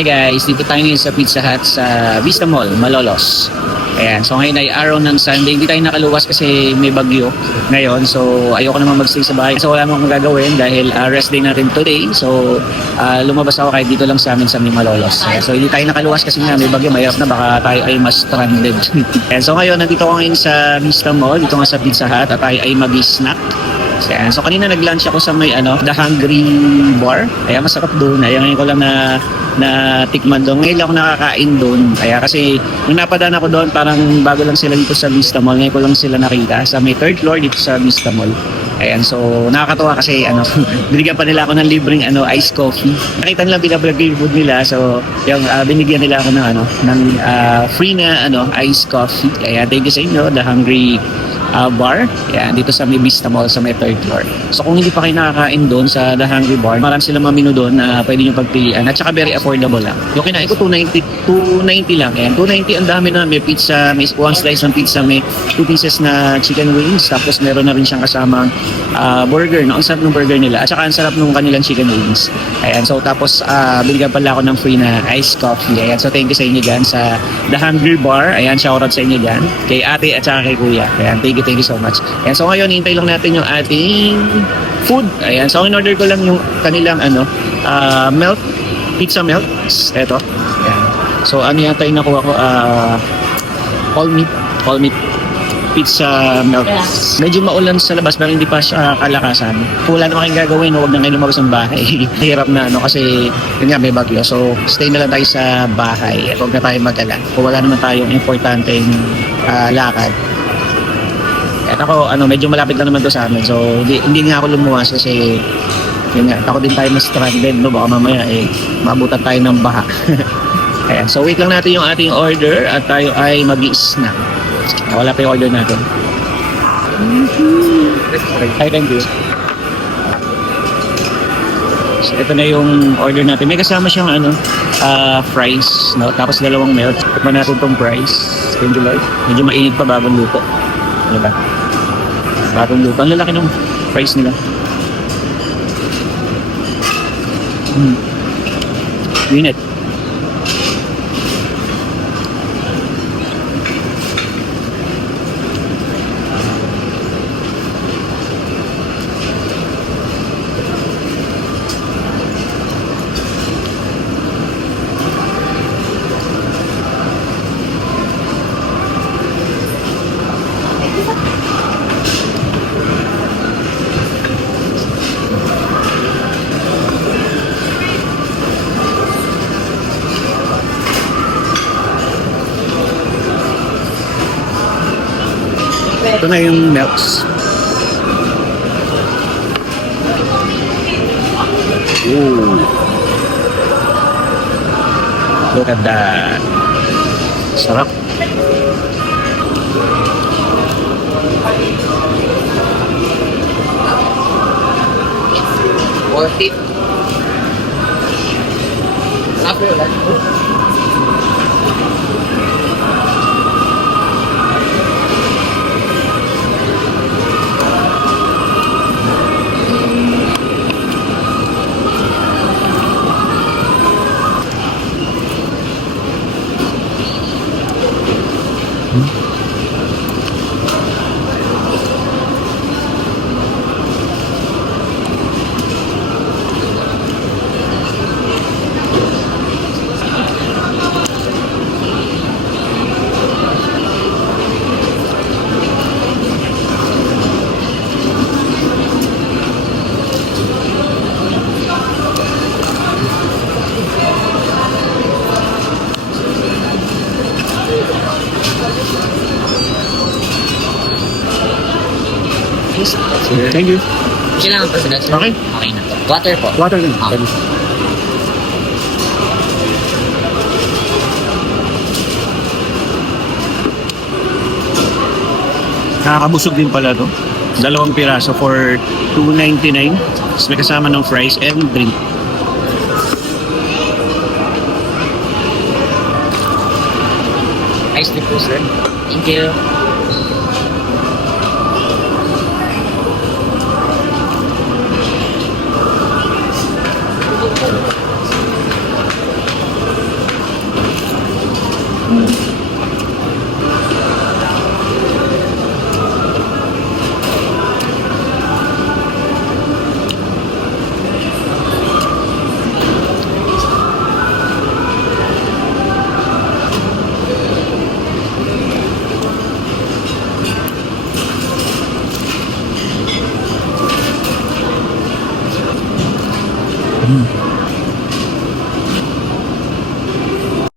Hi guys, dito tayo ngayon sa Pizza Hut sa Vista Mall, Malolos. Ayan, so ngayon ay araw ng Sunday. Hindi tayo nakaluwas kasi may bagyo ngayon. So ayoko naman magstay sa bahay. So wala namang gagawin dahil rest day natin today. So lumabas ako kahit dito lang sa amin sa Malolos. Ayan, so hindi tayo nakaluwas kasi nga may bagyo. Mahirap na baka tayo ay mas stranded. Ayan, so ngayon nandito ako ngayon sa Vista Mall. Dito nga sa Pizza Hut at tayo ay mag-snack. Ayan. So kanina nag-lunch ako sa may The Hungry Bar. Kaya masarap doon. Ayan, ngayon ko lang na tikman doon. Ngayon lang ako nakakain doon. Kaya kasi nung napadaan ako doon, parang bago lang sila dito sa Vista Mall. Ngayon ko lang sila nakita sa may third floor dito sa Vista Mall. Ayan, so nakakatawa kasi binigyan pa nila ako ng libreng iced coffee. Nakita nila binablog yung food nila. So yung binigyan nila ako ng free na iced coffee. Kaya thank you sa inyo, The Hungry Bar. Yan, dito sa may Vista Mall sa may third floor. So kung hindi pa kayo nakakain doon sa The Hungry Bar, marami silang mamino doon na pwede nyo pagpilian at saka very affordable lang. Yung kinain ko 290 lang. Ayan, 290 ang dami na. May pizza, may one slice ng pizza, may 2 pieces na chicken wings, tapos meron na rin siyang kasamang burger. Ang sarap ng burger nila at saka ang sarap ng kanilang chicken wings. Ayan, so tapos binigyan pala ako ng free na iced coffee. Ayan, so thank you sa inyo dyan sa The Hungry Bar. Ayan, shoutout sa inyo dyan. Kay ate at saka kay kuya. Ayan, thank you so much. Ayan, so ngayon, hintay lang natin yung ating food. Ayan, so in-order ko lang yung kanilang melt, pizza melt. Eto. Ayan. So ano yata yung nakuha ko? All meat pizza melt. Medyo maulan sa labas pero hindi pa siya kalakasan. Kung wala naman kayong gagawin, huwag na kayo lumabas ng bahay. Hirap na kasi yun nga may bagyo. So stay na lang tayo sa bahay. Huwag na tayo mag-alala. Kung wala naman tayong importanteng lakad. At ako, medyo malapit lang naman to sa amin. So, hindi nga ako lumuwas kasi yun nga, ako din tayo mas stranded, no? Baka mamaya, mabutan tayo ng baha. Ayan, so wait lang natin yung ating order at tayo ay mag-i-snack. Wala pa yung order natin. Hi, thank you. So, ito na yung order natin. May kasama siyang fries, no? Tapos dalawang milk. Tikman natin itong fries. Thank you, Lord. Medyo mainit pa bagong luto. Ano ba? Bagong luto. Ang lalaki ng price nila. Init. Ito na yung melts. Ooh. Look at that. Sarap. Worth it. After that. Thank you. Kailangan pa sila, sir? Okay. Okay na. Water po. Water din. Okay. Nakakabusog din pala to. Dalawang piraso for $2.99. Tapos may kasama ng fries and drink. Ice tea po, sir. Thank you.